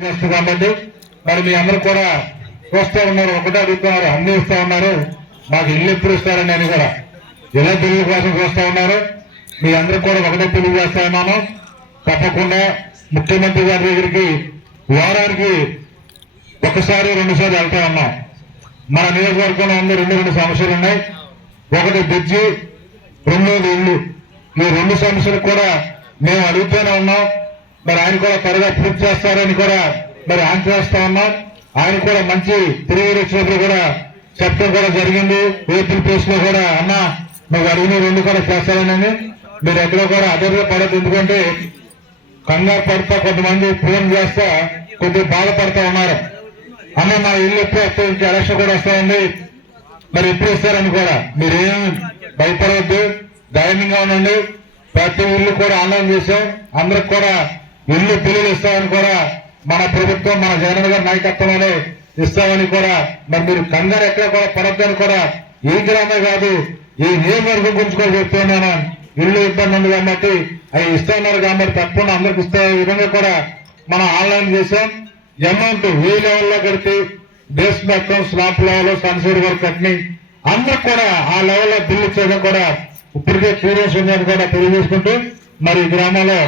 కాబట్టి మరి మీ అందరూ కూడా చూస్తూ ఉన్నారు, ఒకటే అడుగుతున్నారు, అన్ని ఇస్తా ఉన్నారు, మాకు ఇల్లు ఎప్పుడు ఇస్తారని నేను కూడా ఇలా బిల్లు కోసం చూస్తూ ఉన్నారు. మీ అందరూ కూడా ఒకటే తెలియజేస్తా ఉన్నాను, తప్పకుండా ముఖ్యమంత్రి గారి దగ్గరికి వారానికి ఒకసారి రెండుసార్లు వెళ్తా ఉన్నాం. మన నియోజకవర్గంలో ఉంది రెండు సమస్యలు ఉన్నాయి. ఒకటి బ్రిడ్జి, రెండోది ఇల్లు. ఈ రెండు సమస్యలు కూడా మేము అడుగుతూనే ఉన్నాం. మరి ఆయన కూడా త్వరగా పూర్తి చేస్తారని కూడా మరి ఆంక్షేస్తా ఉన్నాం. ఆయన కూడా మంచి తిరిగి వచ్చినప్పుడు కూడా చెప్పడం కూడా జరిగింది. ఏపీ ప్లేస్ లో కూడా అన్న నువ్వు అడిగిన రెండు కూడా చేస్తారని మీరు ఎక్కడో కూడా అదర్లో పడదు. ఎందుకంటే కంగారు పడతా కొంతమంది ఫోన్ చేస్తా కొద్దిగా బాధపడతా ఉన్నారు. అన్న మా ఇల్లు ఎప్పుడు వస్తుంది, ఇంకా ఎలక్షన్ కూడా వస్తా ఉంది, మరి ఎప్పుడు ఇస్తారని కూడా మీరేం భయపడవద్దు, ధైర్యంగా ఉండండి. ప్రతి ఇల్లు కూడా ఆన్లైన్ చేసాం, అందరికి కూడా ఇల్లు బిల్లులు ఇస్తామని కూడా మన ప్రభుత్వం మన జగన్ గారి నాయకత్వంలోనే ఇస్తామని కూడా మరి మీరు కంగారు ఎక్కడ కూడా పడద్దని కూడా ఈ గ్రామే కాదు ఈ నియోజకవర్గం గురించి కూడా చెప్తున్నాను. ఇల్లు ఇబ్బంది ఉంది కాబట్టి అవి ఇస్తున్నారు కాబట్టి తప్పకుండా అందరికి ఇస్తే విధంగా కూడా మనం ఆన్లైన్ చేసాం. అమౌంట్ ఏ లెవెల్లో కడితే బేస్ మొత్తం స్లాబ్ లెవెల్ సన్సైడ్ వరకు కట్టిన అందరికి కూడా ఆ లెవెల్లో బిల్లు చేయడం కూడా ఇప్పటికే క్యూరియస్ ఉందని కూడా తెలియజేసుకుంటూ మరి గ్రామంలో